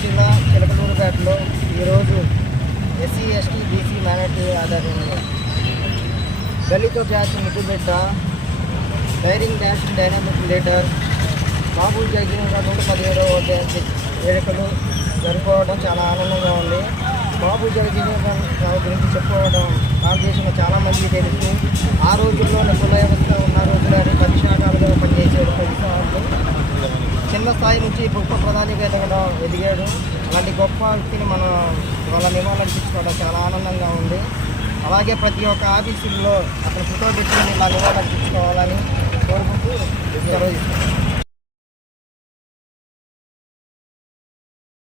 జిల్లా చిలకలూరుపేటలో ఈరోజు SC ST BC minority ఆధ్వర్యంలో దళిత బ్యాచ్ ముద్దుబిడ్డ daring dash dynamic leader Babu Jagan garu నూట పదిహేడవ జయంతి వేడుకలు జరుపుకోవడం చాలా ఆనందంగా ఉంది. బాబు జగజీవన్ రావు గురించి చెప్పుకోవడం భారతదేశంలో చాలామంది తెలుసు ఆ రోజుల్లో కుల వ్యవస్థ ఉన్న రోజులని చిన్న స్థాయి నుంచి గొప్ప ప్రధానిగా ఎదగడం ఎదిగాడు. అలాంటి గొప్ప వ్యక్తిని మనం వాళ్ళ నివాళులర్పించుకోవడం చాలా ఆనందంగా ఉంది. అలాగే ప్రతి ఒక్క ఆఫీసుల్లో అతను ఫోటో పెట్టుకుని ఇలా నివాళులర్పించుకోవాలని కోరుకుంటూ సెలవు